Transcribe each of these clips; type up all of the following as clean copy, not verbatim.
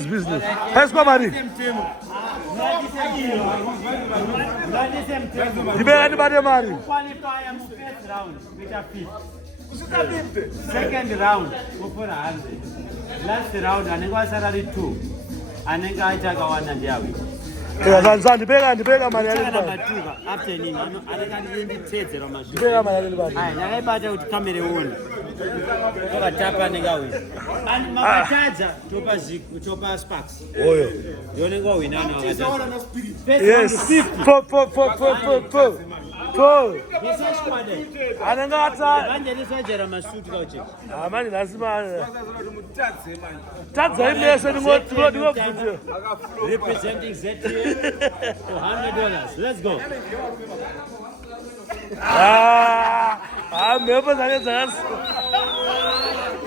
business. Let's go, Mari. You better anybody, Mari. Qualify first round with a 50. Second round, go for 100. Last round, I think was salary 2. I think I take 1 and the other. Ndibeka mali yamathuba after nini akandiyenditethe lo mashu ndibeka mali yalibani hayi yakayibata ukuthi kamera iwona okatapa nikawina and makachaja topa sparks oyo yona ngowina na yes po anangata Evangelist wajera masuti kauche amani lazima tadza imese ndingokufutia representing ZTA $100. Let's go. Mepa zakazas.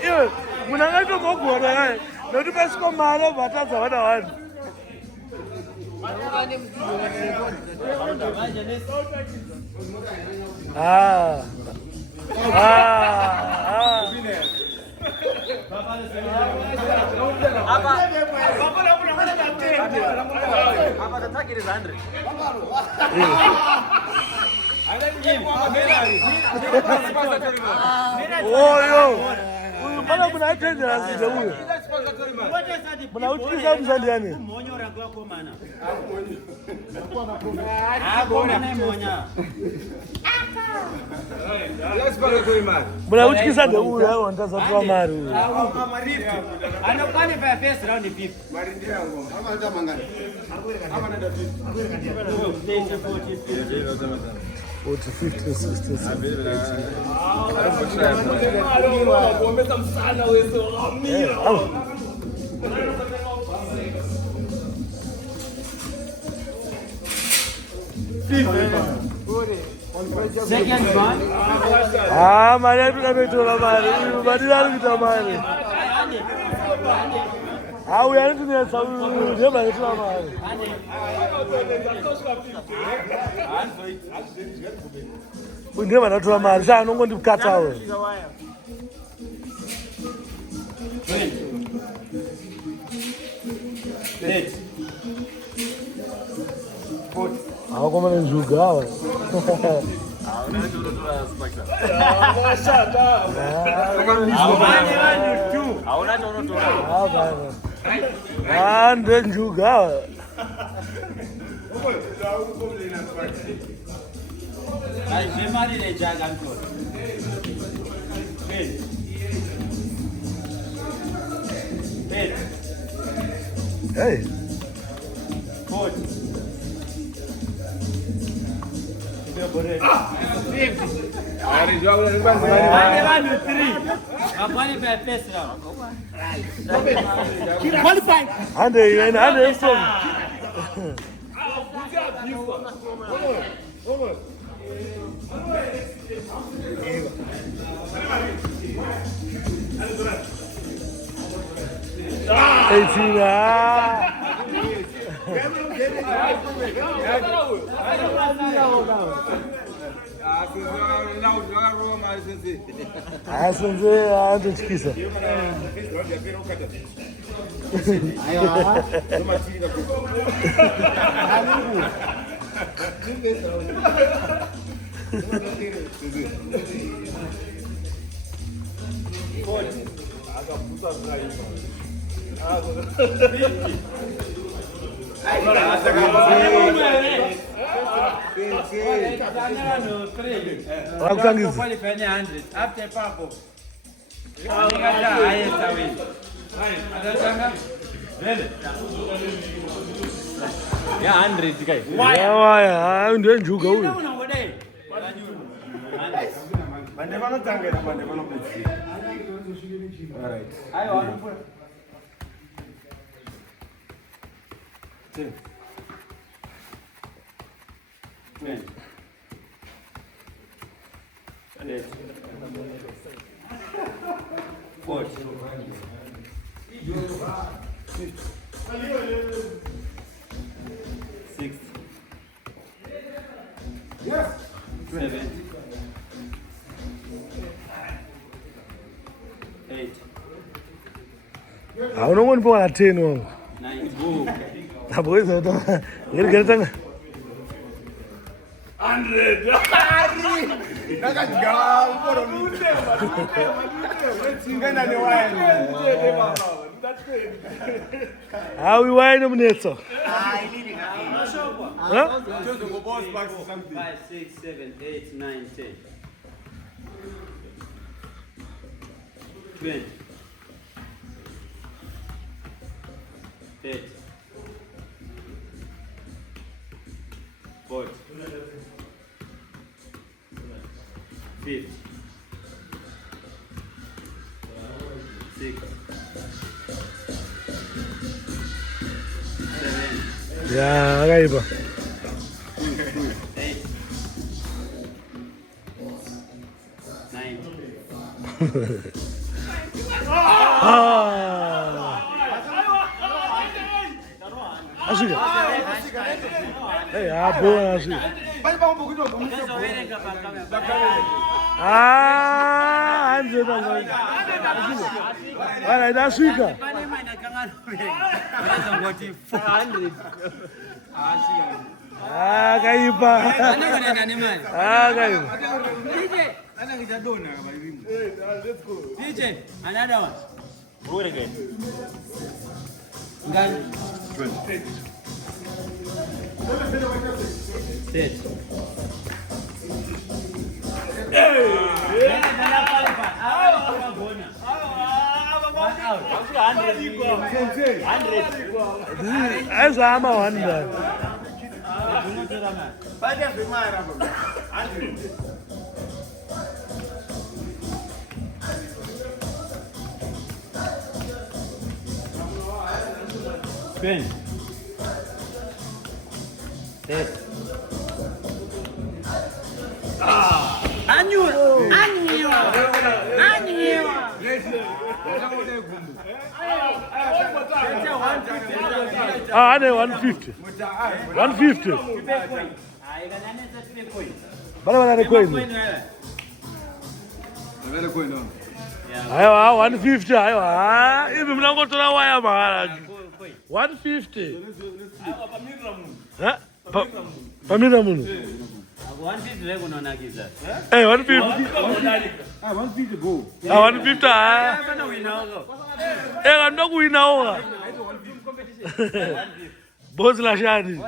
Iwe munangaito mogora yae. Noti pesiko mara batadza vana vanhu. Apa the target is 100. Oh yo. Mbona kuna atendera zile huyo? Mbona utikisa mzandiani? Monyora kwako mana. Bona monya. Mbona utikisa ndio huyo hao ndaza kwa maru. Anokani kwa first round 50. Marindi yangu. Ama nda mangani. Ama nda 50. 40, 50, 60, 70. Second one. Maria tukabetola mali. Badilani kitamani. We are into the South. Never get mali. We never not to mali. Sasa nongo ndikukata wewe. How come on njuga hawa? Ande njuga. Ai memari le jaga ancora. Ben. Hey. 40. After Papo. Yeah, 100 guys. Why? I'm doing njuga huyo. All right. I want to 10. 20. 40. 60. Yes. 70. 8. I don't want to go on a 10 one. Aboiza to. Ngere tanga. 100. How we wine mnetso? 5, 6, 7, 8, 9, 10. 20. 30. 40. 50. 6. 7. Ya, akaiba. 8. 9. Asika. Hey, abo asika. Anze na. Wala asika. Kaiba. Kaiba. DJ, another one. Go again. Gun. 10. Ezama wanda. 20. 10. Annual. Ane 150. 150. Bana coin. Ayo 150 ayo. Hivi mnangotola waya mahala. 150. Pamira muno. 150 lego nonakiza. 150. 150 go. 150 Kana winaoga. Ndo kuinaoga. Bozi la shadi.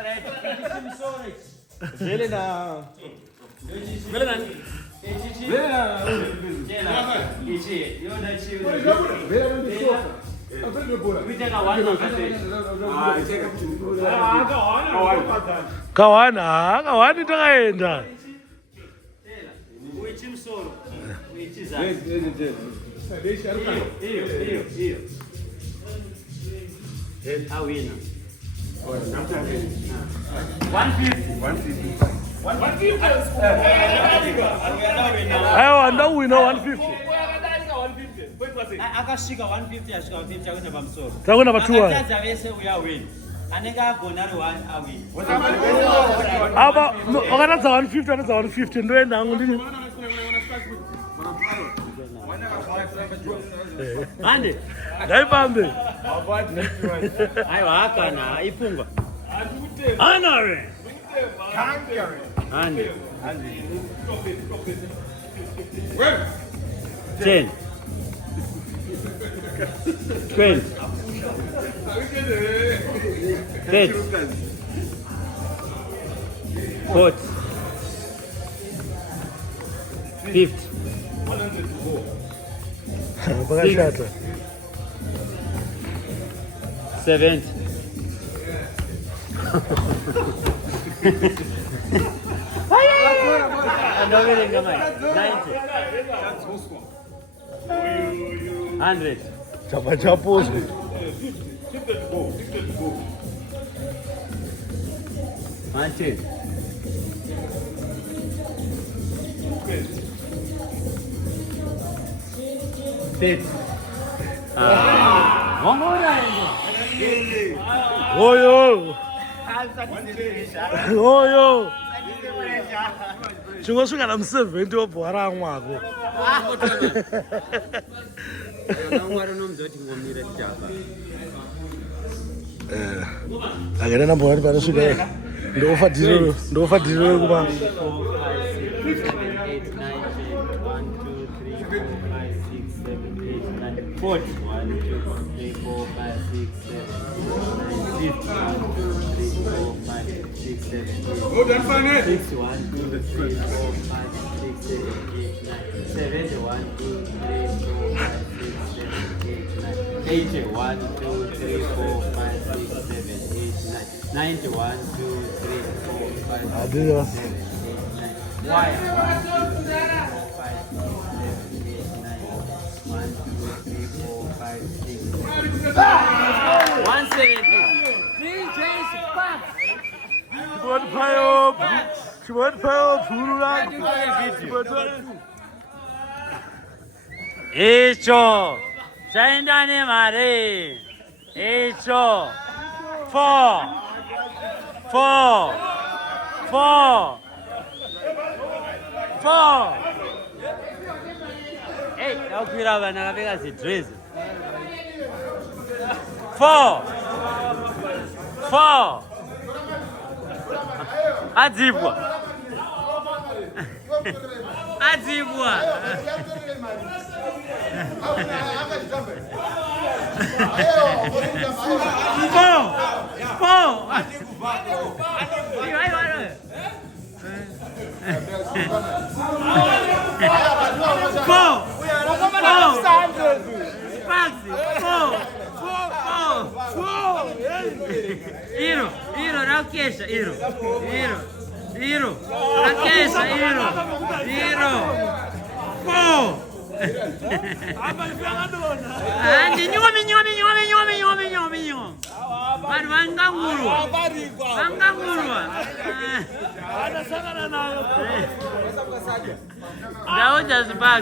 Vele na Kawani takaenda. Awina. 150. Ayo ndo wina 150. Akashika 150 ashika 150 akwenda pamsoro. Takwenda pa 200. Akachaza vese uya win. Anenge agona ari 1 awin. Aba wakataza 150 anaza 150 ndoenda angu ndini. Mande. Daipambe. Ayo akana ifunga. Anare. Ande. 10. 20. 30. 40. 50. Bagashata. 70. Another 90. 100. Chapa chapos. 110. 30. One more time. Oyo. Oyo. Chingoswika na mseventi wobhwara mwako. Mwari unomudza kuti ngomira tichapa. Agora na boa para subir. Ndofa dilo kuba. 40. 1, 2, 3, 4, 5, 6, 7, 8, 9, 10, 11, 12, 13, 14, 15, 16, 17, 18, 1, 2, 3, 4, 5, 6, 7, 8, 9, 90, 1, 2, 3, 4, 5, 6, 7, 8, 9. Why? 1, 2, 3, 4, 5, 6, 7, 8, 9. 1, 2, 3, 4, 5, 6, 170. DJ's back. Icho. Shaindane mare. Icho. 4. 4. 4. 4. Hey, eu virava na pega assim, 13. 4. 4. Adibwa. Adibwa. 4. Raquecha, Iro. Raquecha, Iro. 4. Minho. Vanhu vangangurwa. Ndau dzazibag.